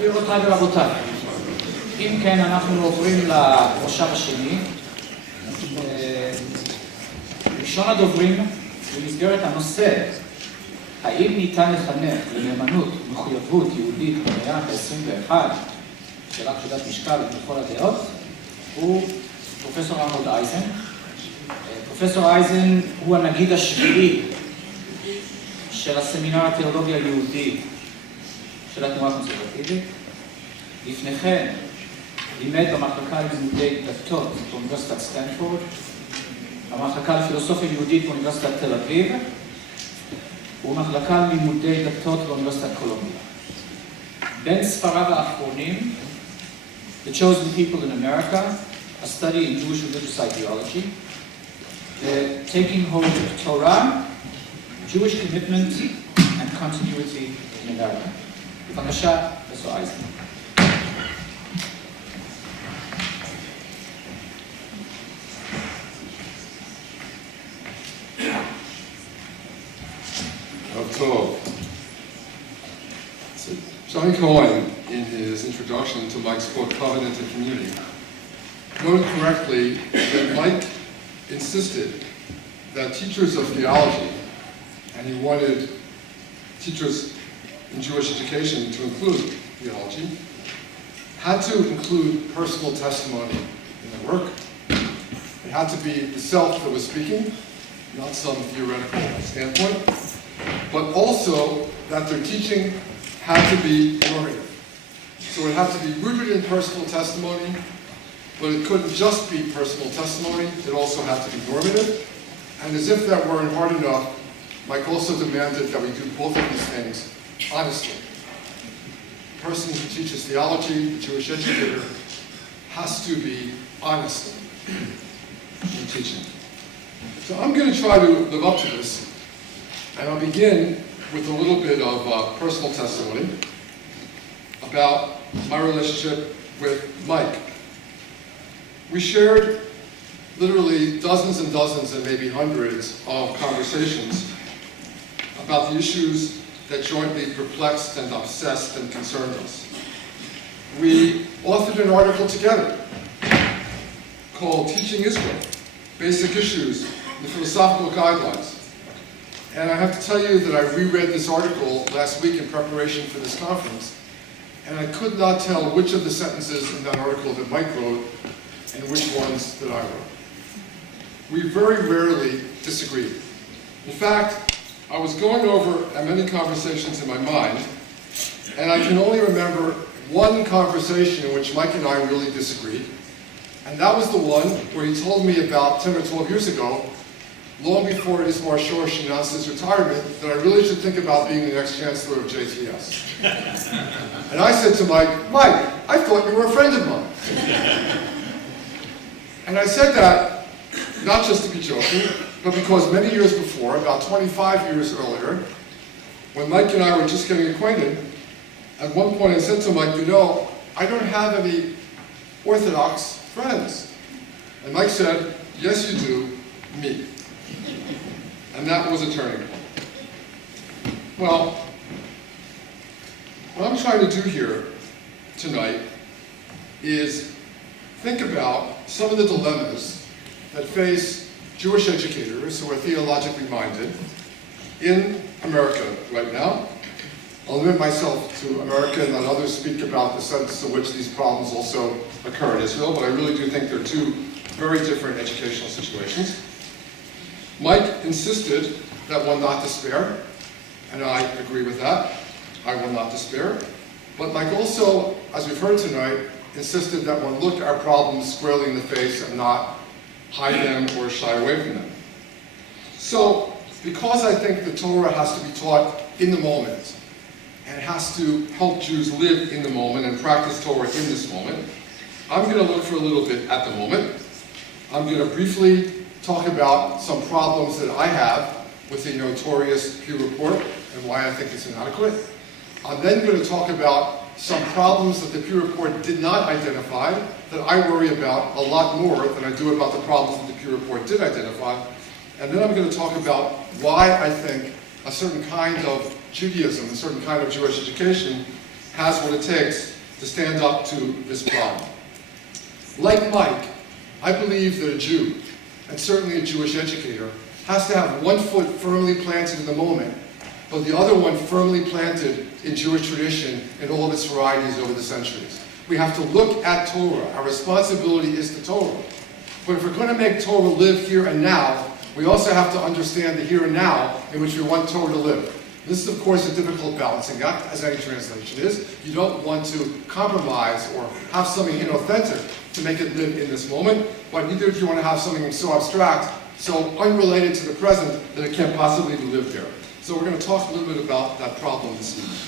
גבירותיי ורבותיי, אם כן אנחנו עוברים למושב השני. ראשון הדוברים במסגרת הנושא, האם ניתן לחנך לנאמנות ומחויבות יהודית במאה ה-21, שאלה כבדת משקל בכל הדעות, הוא פרופסור ארנולד אייזן. פרופסור אייזן הוא הנגיד השביעי של הסמינר התיאולוגי היהודי של התנועה הקונסרבטיבית. לפני כן לימד במחלקה ללימודי דתות באוניברסיטת סטנפורד, המחלקה לפילוסופיה יהודית באוניברסיטת תל אביב, ומחלקה ללימודי דתות באוניברסיטת קולומביה. בין ספריו האחרונים, The Chosen People in America, a study in Jewish religious ideology, Taking Hold of Torah, Jewish Commitment and Continuity in America. בבקשה, פרופסור אייזן. So John Cohen, in his introduction to Mike's book, Covenant and Community, noted correctly that Mike insisted that teachers of theology, and he wanted teachers in Jewish education to include theology, had to include personal testimony in their work. It had to be the self that was speaking, not some theoretical standpoint, but also that their teaching had to be normative. So it had to be rooted in personal testimony, but it couldn't just be personal testimony, it also had to be normative. And as if that weren't hard enough, Mike also demanded that we do both of these things honestly. The person who teaches theology, the Jewish educator, has to be honest in teaching. So I'm going to try to live up to this. And I'll begin with a little bit of personal testimony about my relationship with Mike. We shared literally dozens and dozens and maybe hundreds of conversations about the issues that jointly perplexed and obsessed and concerned us. We authored an article together called Teaching Israel, Basic Issues in the Philosophical Guidelines. And I have to tell you that I reread this article last week in preparation for this conference, and I could not tell which of the sentences in that article that Mike wrote and which ones that I wrote. We very rarely disagreed. In fact, I was going over many conversations in my mind, and I can only remember one conversation in which Mike and I really disagreed, and that was the one where he told me about 10 or 12 years ago, long before Ismar Shorsh announced his retirement, that I really should think about being the next Chancellor of JTS. And I said to Mike, I thought you were a friend of mine. And I said that, not just to be joking, but because many years before, about 25 years earlier, when Mike and I were just getting acquainted, at one point I said to Mike, I don't have any Orthodox friends. And Mike said, yes you do, me. And that was a turning point. Well, what I'm trying to do here tonight is think about some of the dilemmas that face Jewish educators who are theologically minded in America right now. I'll limit myself to America and let others speak about the sense to which these problems also occur in Israel, but I really do think they're two very different educational situations. Mike insisted that one not despair, and I agree with that. I will not despair. But Mike also, as we've heard tonight, insisted that one look our problems squarely in the face and not hide them or shy away from them. So, because I think the Torah has to be taught in the moment, and it has to help Jews live in the moment and practice Torah in this moment, I'm going to look for a little bit at the moment. I'm going to briefly talk about some problems that I have with the notorious Pew Report and why I think it's inadequate. I'm then going to talk about some problems that the Pew Report did not identify that I worry about a lot more than I do about the problems that the Pew Report did identify. And then I'm going to talk about why I think a certain kind of Judaism, a certain kind of Jewish education has what it takes to stand up to this problem. Like Mike, I believe that a Jew, and certainly a Jewish educator, has to have one foot firmly planted in the moment, but the other one firmly planted in Jewish tradition in all of its varieties over the centuries. We have to look at Torah. Our responsibility is to Torah. But if we're going to make Torah live here and now, we also have to understand the here and now in which we want Torah to live. This is, of course, a difficult balancing act, as any translation is. You don't want to compromise or have something inauthentic to make it live in this moment, but neither do you want to have something so abstract, so unrelated to the present, that it can't possibly live there. So we're going to talk a little bit about that problem this evening.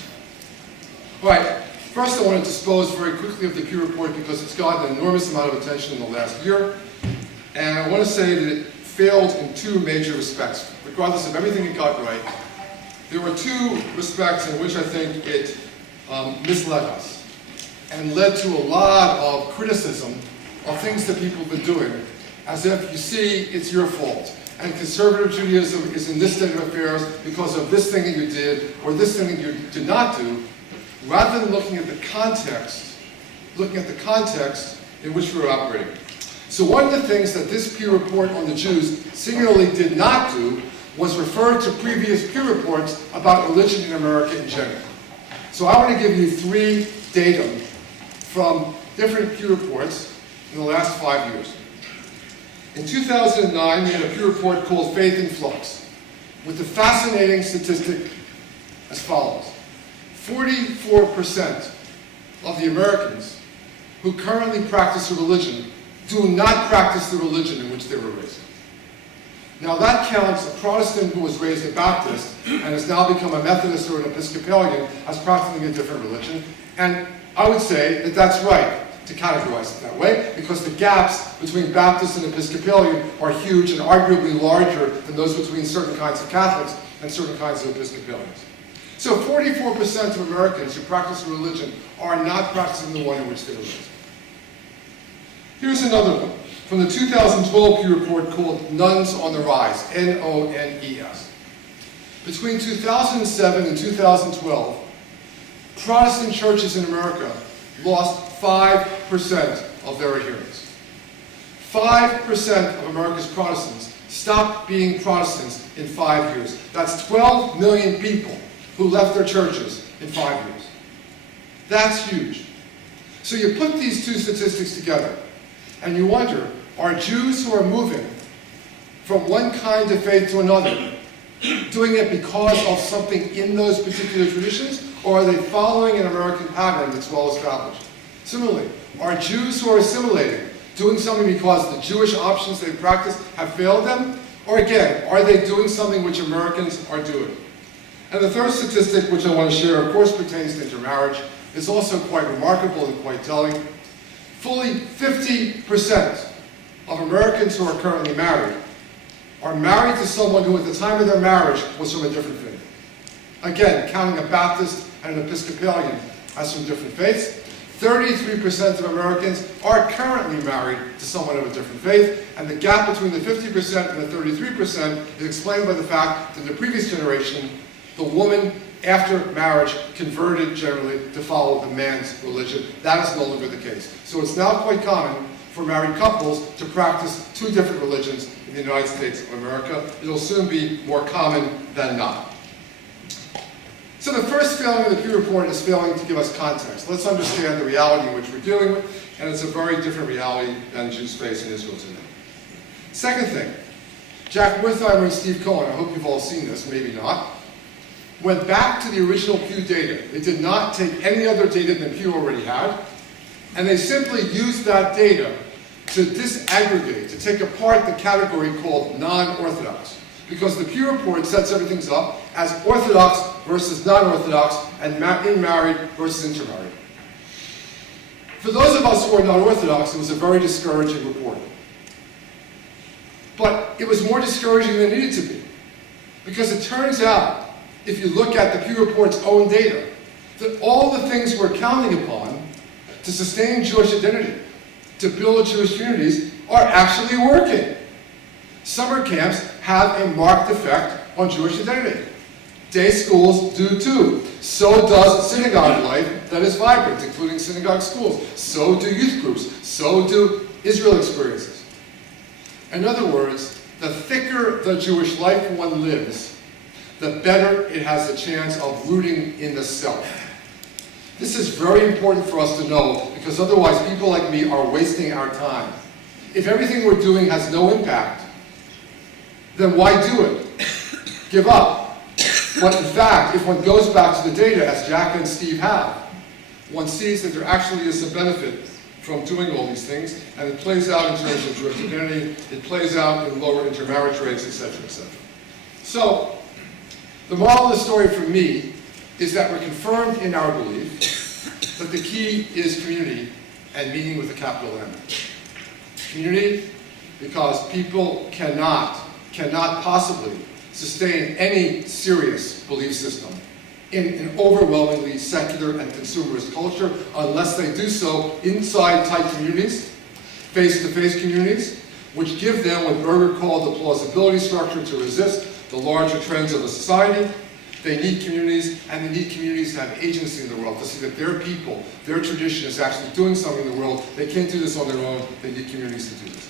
All right, first I want to dispose very quickly of the Pew Report because it's gotten an enormous amount of attention in the last year. And I want to say that it failed in two major respects. Regardless of everything it got right, there were two respects in which I think it misled us and led to a lot of criticism of things that people have been doing, as if, you see, it's your fault. And conservative Judaism is in this state of affairs because of this thing that you did or this thing that you did not do, rather than looking at the context in which we were operating. So one of the things that this Pew Report on the Jews singularly did not do was refer to previous Pew Reports about religion in America in general. So I want to give you three datum from different Pew Reports in the last 5 years. In 2009, we had a Pew Report called Faith in Flux, with the fascinating statistic as follows. 44% of the Americans who currently practice a religion do not practice the religion in which they were raised. Now that counts a Protestant who was raised a Baptist and has now become a Methodist or an Episcopalian as practicing a different religion. And I would say that that's right to categorize it that way, because the gaps between Baptist and Episcopalian are huge and arguably larger than those between certain kinds of Catholics and certain kinds of Episcopalians. So 44% of Americans who practice a religion are not practicing the one in which they were raised. Here's another one from the 2012 Pew Report called Nuns on the Rise, N-O-N-E-S. Between 2007 and 2012, Protestant churches in America lost 5% of their adherents. 5% of America's Protestants stopped being Protestants in 5 years. That's 12 million people who left their churches in 5 years. That's huge. So you put these two statistics together, and you wonder, are Jews who are moving from one kind of faith to another doing it because of something in those particular traditions, or are they following an American pattern that's well established? Similarly, are Jews who are assimilating doing something because the Jewish options they practice have failed them? Or again, are they doing something which Americans are doing? And the third statistic, which I want to share, of course pertains to intermarriage, is also quite remarkable and quite telling. Fully 50% of Americans who are currently married are married to someone who at the time of their marriage was from a different faith. Again, counting a Baptist and an Episcopalian as from different faiths. 33% of Americans are currently married to someone of a different faith, and the gap between the 50% and the 33% is explained by the fact that in the previous generation, the woman after marriage converted generally to follow the man's religion. That is no longer the case. So it's now quite common for married couples to practice two different religions in the United States of America. It'll soon be more common than not. So the first failing of the Pew Report is failing to give us context. Let's understand the reality in which we're dealing with, and it's a very different reality than Jews face in Israel today. Second thing, Jack Wertheimer and Steve Cohen, I hope you've all seen this, maybe not, went back to the original Pew data. They did not take any other data than Pew already had, and they simply used that data to disaggregate, to take apart the category called non-Orthodox. Because the Pew Report sets everything up as Orthodox versus non-Orthodox and in-married versus intermarried. For those of us who are non-Orthodox, it was a very discouraging report. But it was more discouraging than it needed to be. Because it turns out, if you look at the Pew Report's own data, that all the things we're counting upon to sustain Jewish identity, to build Jewish communities, are actually working. Summer camps have a marked effect on Jewish identity. Day schools do too. So does synagogue life that is vibrant, including synagogue schools. So do youth groups. So do Israel experiences. In other words, the thicker the Jewish life one lives, the better it has a chance of rooting in the self. This is very important for us to know, because otherwise people like me are wasting our time. If everything we're doing has no impact, then why do it? Give up. But in fact, if one goes back to the data, as Jack and Steve have, one sees that there actually is some benefit from doing all these things, and it plays out in terms of Jewish identity, it plays out in lower intermarriage rates, etc., etc. So, the moral of the story for me is that we're confirmed in our belief that the key is community, and meaning with a capital M. Community, because people cannot possibly sustain any serious belief system in an overwhelmingly secular and consumerist culture unless they do so inside tight communities, face-to-face communities, which give them what Berger called the plausibility structure to resist the larger trends of a society. They need communities, and they need communities to have agency in the world, to see that their people, their tradition is actually doing something in the world. They can't do this on their own. They need communities to do this.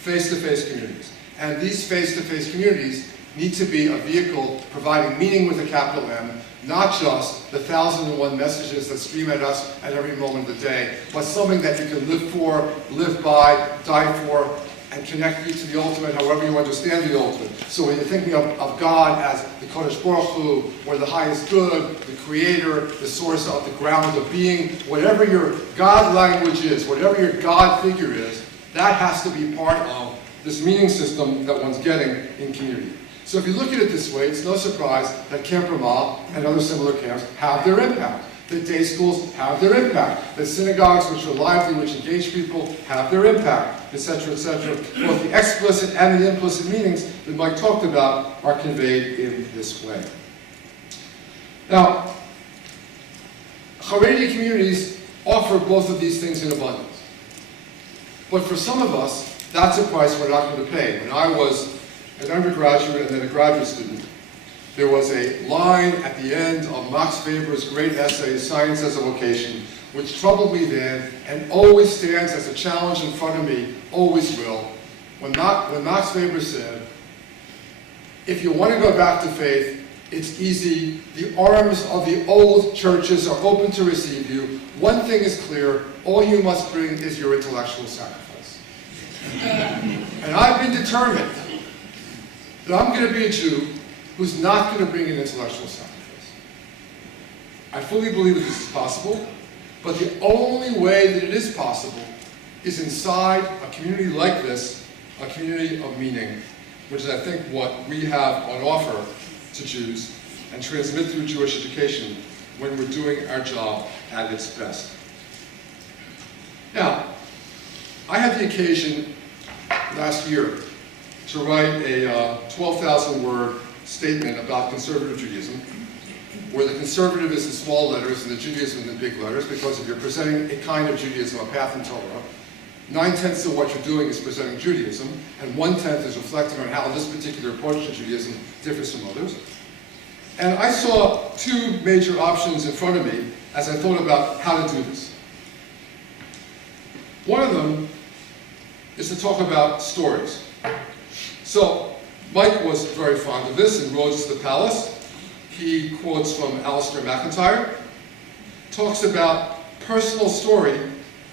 Face-to-face communities. And these face-to-face communities need to be a vehicle providing meaning with a capital M, not just the 1,001 messages that stream at us at every moment of the day, but something that you can live for, live by, die for, and connect you to the ultimate, however you understand the ultimate. So when you're thinking of God as the Kodesh Baruch Hu, or the highest good, the creator, the source of the ground of being, whatever your God language is, whatever your God figure is, that has to be part of this meaning system that one's getting in community. So if you look at it this way, it's no surprise that Camp Ramah and other similar camps have their impact. That day schools have their impact. That synagogues, which are lively, which engage people, have their impact, etc., etc. Both the explicit and the implicit meanings that Mike talked about are conveyed in this way. Now, Haredi communities offer both of these things in abundance. But for some of us, that's a price we're not going to pay. When I was an undergraduate and then a graduate student, there was a line at the end of Max Weber's great essay, Science as a Vocation, which troubled me then and always stands as a challenge in front of me, always will. When Max Weber said, if you want to go back to faith, it's easy. The arms of the old churches are open to receive you. One thing is clear, all you must bring is your intellectual sacrifice. And I've been determined that I'm going to be a Jew who's not going to bring an intellectual sacrifice. I fully believe that this is possible, but the only way that it is possible is inside a community like this, a community of meaning, which is, I think, what we have on offer to Jews and transmit through Jewish education when we're doing our job at its best. Now, I had the occasion last year to write a 12,000-word statement about conservative Judaism, where the conservative is in small letters and the Judaism in big letters, because if you're presenting a kind of Judaism, a path in Torah, 9/10 of what you're doing is presenting Judaism, and 1/10 is reflecting on how this particular approach to Judaism differs from others. And I saw two major options in front of me as I thought about how to do this. One of them is to talk about stories. So, Mike was very fond of this in Roads to the Palace. He quotes from Alistair MacIntyre, talks about personal story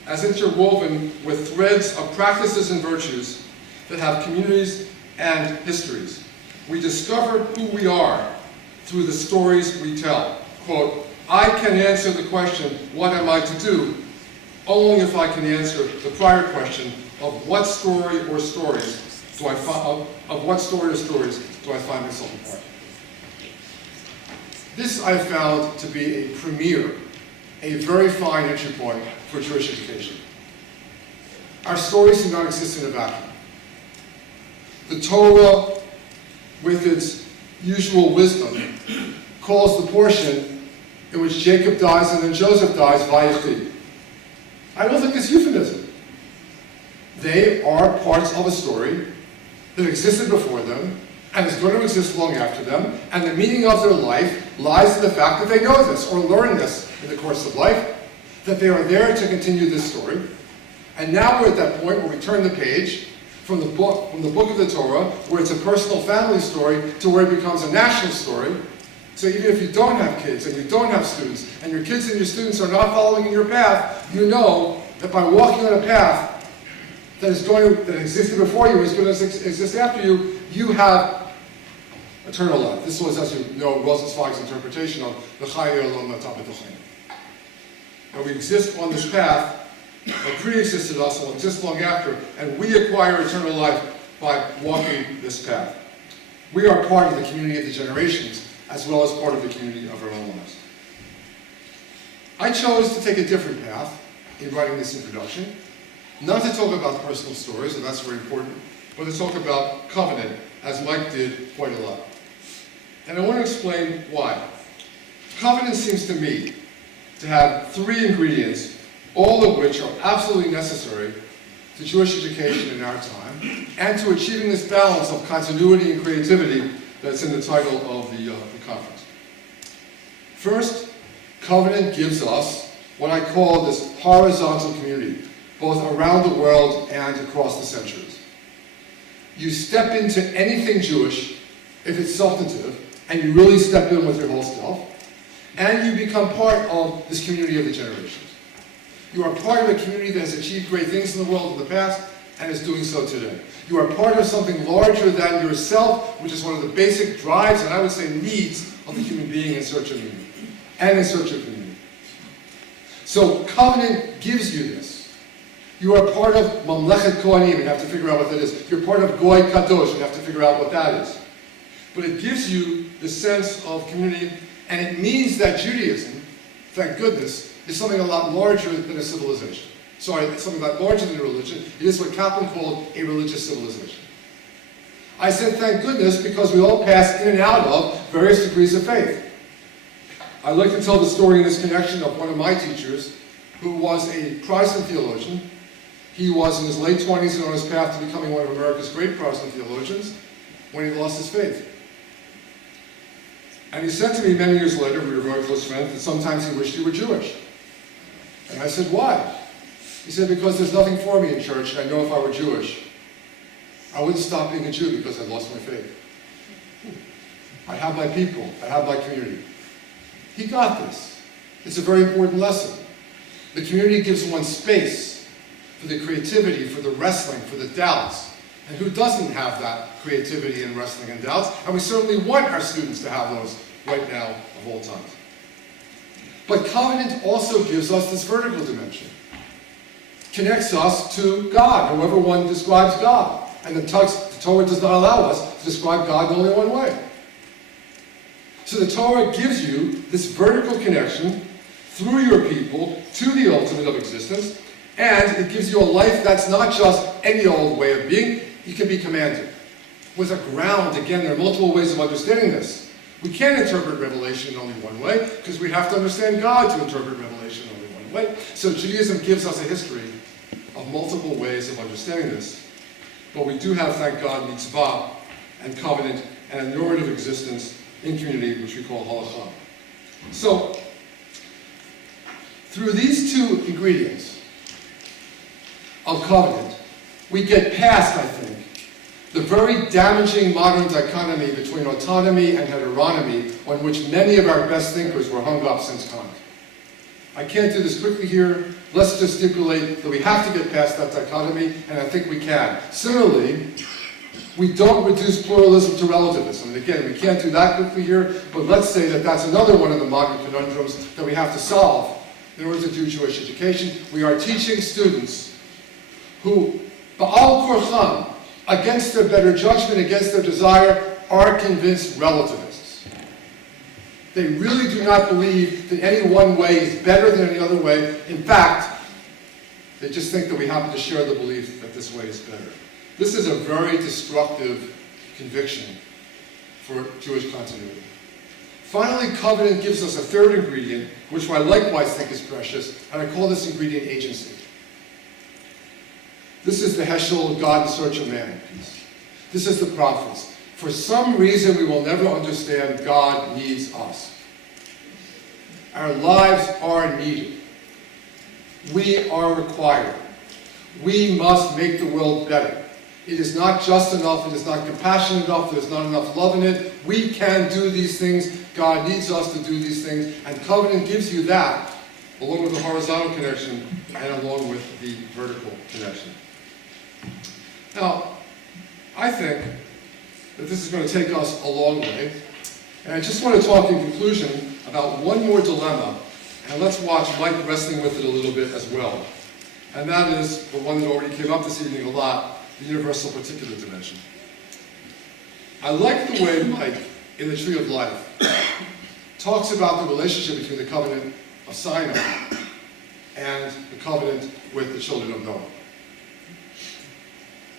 as interwoven with threads of practices and virtues that have communities and histories. We discover who we are through the stories we tell. Quote, I can answer the question, what am I to do, only if I can answer the prior question of what story or stories do I find myself a part of. This I found to be a premier, a very fine entry point for Jewish education. Our stories do not exist in a vacuum. The Torah, with its usual wisdom, calls the portion in which Jacob dies and then Joseph dies, Vayechi. I don't think it's euphemism. They are parts of a story that existed before them, and is going to exist long after them, and the meaning of their life lies in the fact that they know this or learn this in the course of life, that they are there to continue this story. And now we're at that point where we turn the page from the book of the Torah, where it's a personal family story, to where it becomes a national story. So even if you don't have kids and you don't have students, and your kids and your students are not following in your path, you know that by walking on a path that existed before you, is going to exist after you, you have eternal life. This was, as you know, Rosenak's interpretation of the Chai Olam B'Tabet L'Chaim. And we exist on this path that pre-existed us and will exist long after, and we acquire eternal life by walking this path. We are part of the community of the generations, as well as part of the community of our own lives. I chose to take a different path in writing this introduction, not to talk about personal stories, and that's very important, but to talk about covenant, as Mike did quite a lot. And I want to explain why. Covenant seems to me to have three ingredients, all of which are absolutely necessary to Jewish education in our time, and to achieving this balance of continuity and creativity that's in the title of the conference. First, covenant gives us what I call this horizontal community, both around the world and across the centuries. You step into anything Jewish if it's substantive, and you really step in with your whole self, and you become part of this community of the generations. You are part of a community that has achieved great things in the world in the past and is doing so today. You are part of something larger than yourself, which is one of the basic drives, and I would say needs, of the human being in search of meaning and in search of community. So covenant gives you this. You are part of Mamlechet Kohanim, you have to figure out what that is. You're part of Goy Kadosh, you have to figure out what that is. But it gives you the sense of community, and it means that Judaism, thank goodness, is something a lot larger than a civilization. Sorry, it's something a lot larger than a religion. It is what Kaplan called a religious civilization. I said thank goodness because we all pass in and out of various degrees of faith. I like to tell the story in this connection of one of my teachers who was a Protestant theologian. He was in his late 20s and on his path to becoming one of America's great Protestant theologians when he lost his faith. And he said to me many years later, we were very close friends, that sometimes he wished he were Jewish. And I said, why? He said, because there's nothing for me in church, and I know if I were Jewish, I wouldn't stop being a Jew because I lost my faith. I have my people, I have my community. He got this. It's a very important lesson. The community gives one space for the creativity, for the wrestling, for the doubts. And who doesn't have that creativity and wrestling and doubts? And we certainly want our students to have those right now of all times. But covenant also gives us this vertical dimension. Connects us to God, however one describes God. And the Torah does not allow us to describe God in only one way. So the Torah gives you this vertical connection through your people to the ultimate of existence, and it gives you a life that's not just any old way of being. You can be commanded. With a ground, again, there are multiple ways of understanding this. We can't interpret Revelation in only one way, because we have to understand God to interpret Revelation in only one way. So Judaism gives us a history of multiple ways of understanding this. But we do have, thank God, mitzvah and covenant and a normative existence in community, which we call halakha. So, through these two ingredients of covenant, we get past, I think, the very damaging modern dichotomy between autonomy and heteronomy on which many of our best thinkers were hung up since Kant. I can't do this quickly here. Let's just stipulate that we have to get past that dichotomy, and I think we can. Similarly, we don't reduce pluralism to relativism. And again, we can't do that quickly here, but let's say that that's another one of the modern conundrums that we have to solve in order to do Jewish education. We are teaching students who, ba'al korcham, against their better judgment, against their desire, are convinced relativists. They really do not believe that any one way is better than any other way. In fact, they just think that we happen to share the belief that this way is better. This is a very destructive conviction for Jewish continuity. Finally, covenant gives us a third ingredient, which I likewise think is precious, and I call this ingredient agency. This is the Heschel, God in search of man piece. This is the prophets. For some reason we will never understand, God needs us. Our lives are needed. We are required. We must make the world better. It is not just enough, it is not compassionate enough, there is not enough love in it. We can do these things. God needs us to do these things. And covenant gives you that, along with the horizontal connection and along with the vertical connection. Now, I think that this is going to take us a long way. And I just want to talk in conclusion about one more dilemma. And let's watch Mike wrestling with it a little bit as well. And that is the one that already came up this evening a lot, the universal particular dimension. I like the way Mike, in the Tree of Life, talks about the relationship between the covenant of Sinai and the covenant with the children of Noah.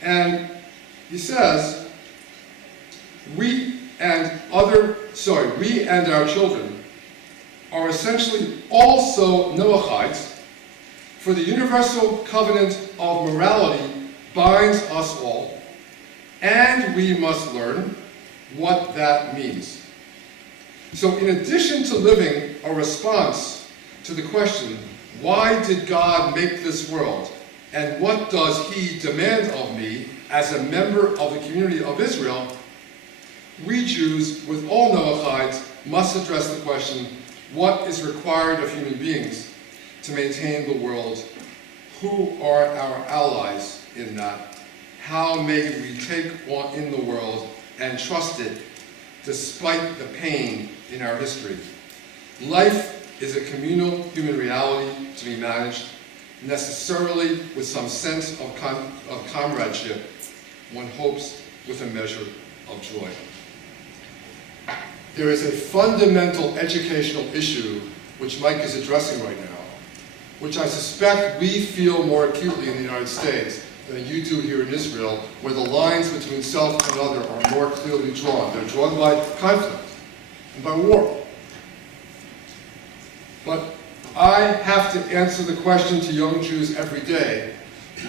And he says, we and our children are essentially also Noahites, for the universal covenant of morality binds us all, and we must learn what that means. So in addition to living a response to the question, why did God make this world, and what does he demand of me as a member of the community of Israel, we Jews, with all Noahites, must address the question, what is required of human beings to maintain the world? Who are our allies in that? How may we take on in the world and trust it despite the pain in our history? Life is a communal human reality to be managed, necessarily with some sense of comradeship, one hopes with a measure of joy. There is a fundamental educational issue which Mike is addressing right now, which I suspect we feel more acutely in the United States than you do here in Israel, where the lines between self and other are more clearly drawn. They're drawn by conflict and by war. But I have to answer the question to young Jews every day,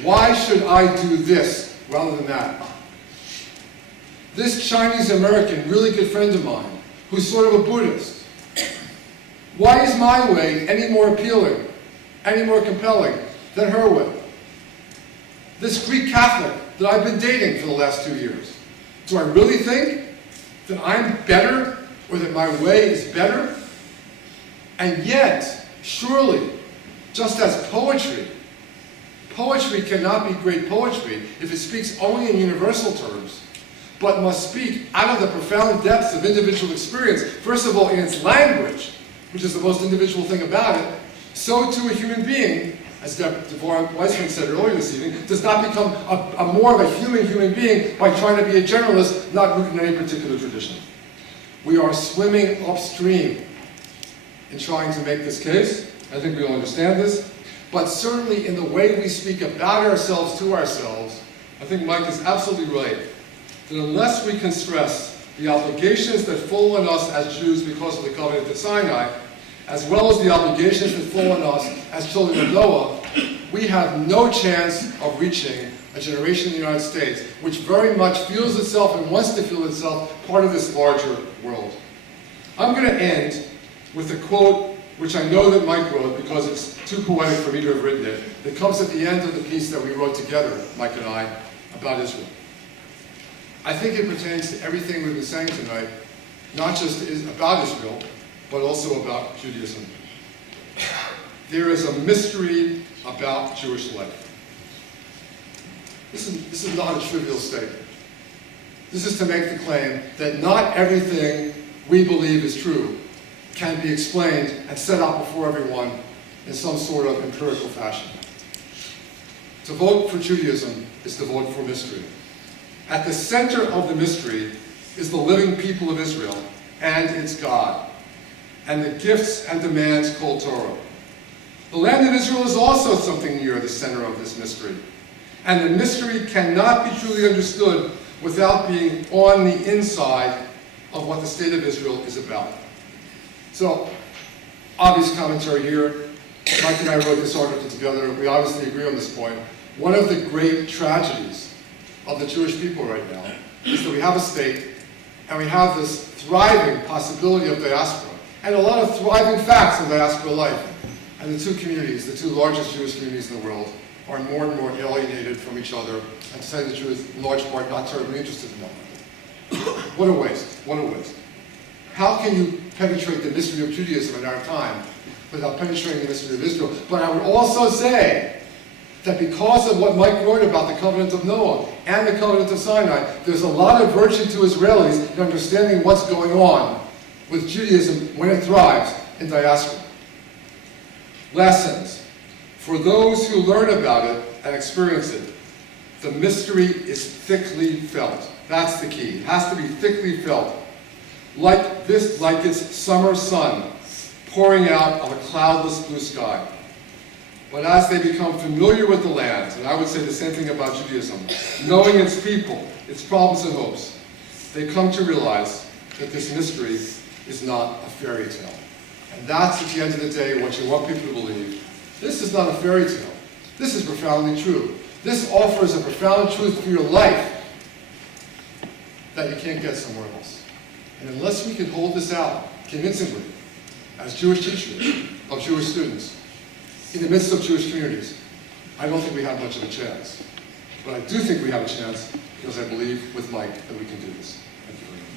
why should I do this rather than that? This Chinese American, really good friend of mine, who's sort of a Buddhist, why is my way any more appealing, any more compelling than her way? This Greek Catholic that I've been dating for the last 2 years, do I really think that I'm better or that my way is better? And yet, surely, just as poetry cannot be great poetry if it speaks only in universal terms, but must speak out of the profound depths of individual experience, first of all in its language, which is the most individual thing about it, so too a human being, as Deborah Weissman said earlier this evening, does not become a more of a human being by trying to be a generalist, not rooted in any particular tradition. We are swimming upstream in trying to make this case. I think we all understand this. But certainly in the way we speak about ourselves to ourselves, I think Mike is absolutely right, that unless we can stress the obligations that fall on us as Jews because of the covenant at Sinai, as well as the obligations that fall on us as children of Noah, we have no chance of reaching a generation in the United States which very much feels itself and wants to feel itself part of this larger world. I'm going to end with a quote which I know that Mike wrote because it's too poetic for me to have written it. It comes at the end of the piece that we wrote together, Mike and I, about Israel. I think it pertains to everything we've been saying tonight, not just about Israel, but also about Judaism. There is a mystery about Jewish life. This is not a trivial statement. This is to make the claim that not everything we believe is true can be explained and set out before everyone in some sort of empirical fashion. To vote for Judaism is to vote for mystery. At the center of the mystery is the living people of Israel and its God, and the gifts and demands called Torah. The land of Israel is also something near the center of this mystery, and the mystery cannot be truly understood without being on the inside of what the state of Israel is about. So, obvious commentary here. Mike and I wrote this article together. We obviously agree on this point. One of the great tragedies of the Jewish people right now is that we have a state and we have this thriving possibility of diaspora, and a lot of thriving facts in diaspora life. And the two communities, the two largest Jewish communities in the world, are more and more alienated from each other, and to tell you the truth, in large part not terribly interested in one another. What a waste, what a waste. How can you penetrate the mystery of Judaism in our time without penetrating the mystery of Israel? But I would also say that because of what Mike wrote about the covenant of Noah and the covenant of Sinai, there's a lot of virtue to Israelis in understanding what's going on with Judaism when it thrives in diaspora. Last sentence. For those who learn about it and experience it, the mystery is thickly felt. That's the key. It has to be thickly felt. Like its summer sun pouring out of a cloudless blue sky. But as they become familiar with the land, and I would say the same thing about Judaism, knowing its people, its problems and hopes, they come to realize that this mystery is not a fairy tale. And that's, at the end of the day, what you want people to believe. This is not a fairy tale. This is profoundly true. This offers a profound truth for your life that you can't get somewhere else. And unless we can hold this out convincingly, as Jewish teachers of Jewish students, in the midst of Jewish communities, I don't think we have much of a chance. But I do think we have a chance because I believe with Mike that we can do this. Thank you very much.